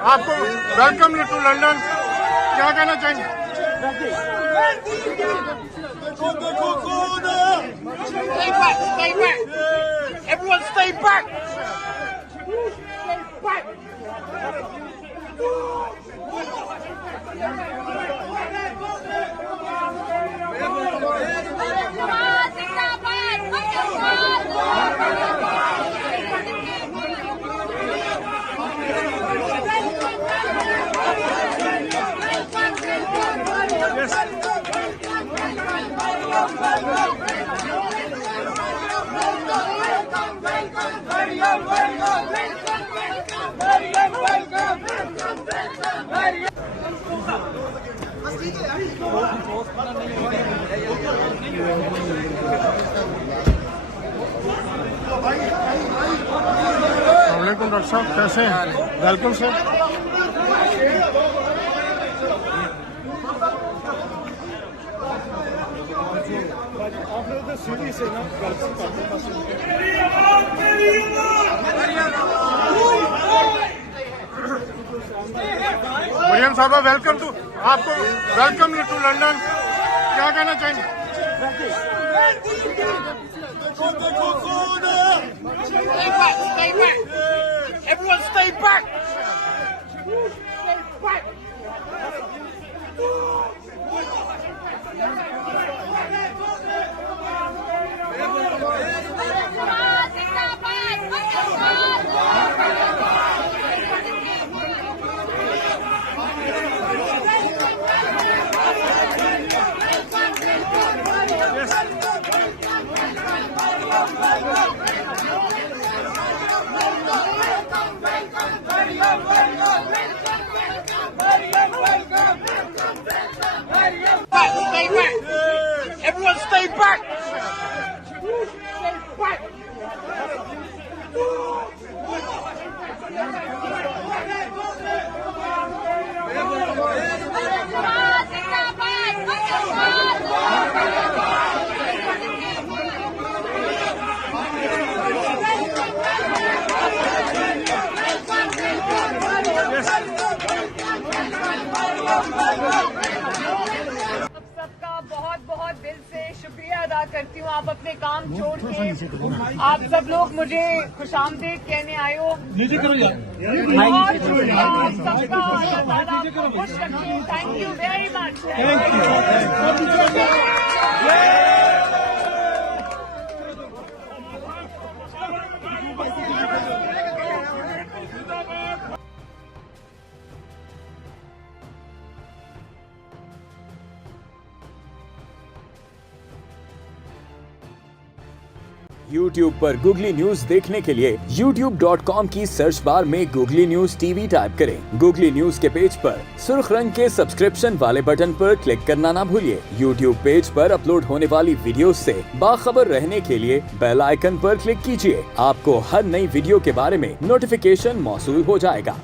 आपको welcome to London क्या कहना चाहेंगे? Stay back, stay back. Everyone stay back. Stay back. वालेकुम डॉक्टर साहब, कैसे हैं? Welcome sir. मरियम साहबा, वेलकम टू आपको वेलकम टू लंदन क्या कहना चाहेंगे? Stay back, stay back. Everyone stay back. Stay back. Stay back. Everyone stay back. Stay back. बहुत बहुत दिल से शुक्रिया अदा करती हूँ। आप अपने काम छोड़ के आप सब लोग मुझे खुशामदीद कहने आए हो। और सबका अल्लाह ताला आपको खुश रखे। Thank you very much. YouTube पर गूगली न्यूज देखने के लिए youtube.com की सर्च बार में गूगली न्यूज टीवी टाइप करें। गूगली न्यूज के पेज पर सुर्ख रंग के सब्सक्रिप्शन वाले बटन पर क्लिक करना ना भूलिए। YouTube पेज पर अपलोड होने वाली वीडियोस से बाखबर रहने के लिए बेल आइकन पर क्लिक कीजिए। आपको हर नई वीडियो के बारे में नोटिफिकेशन मौसूल हो जाएगा।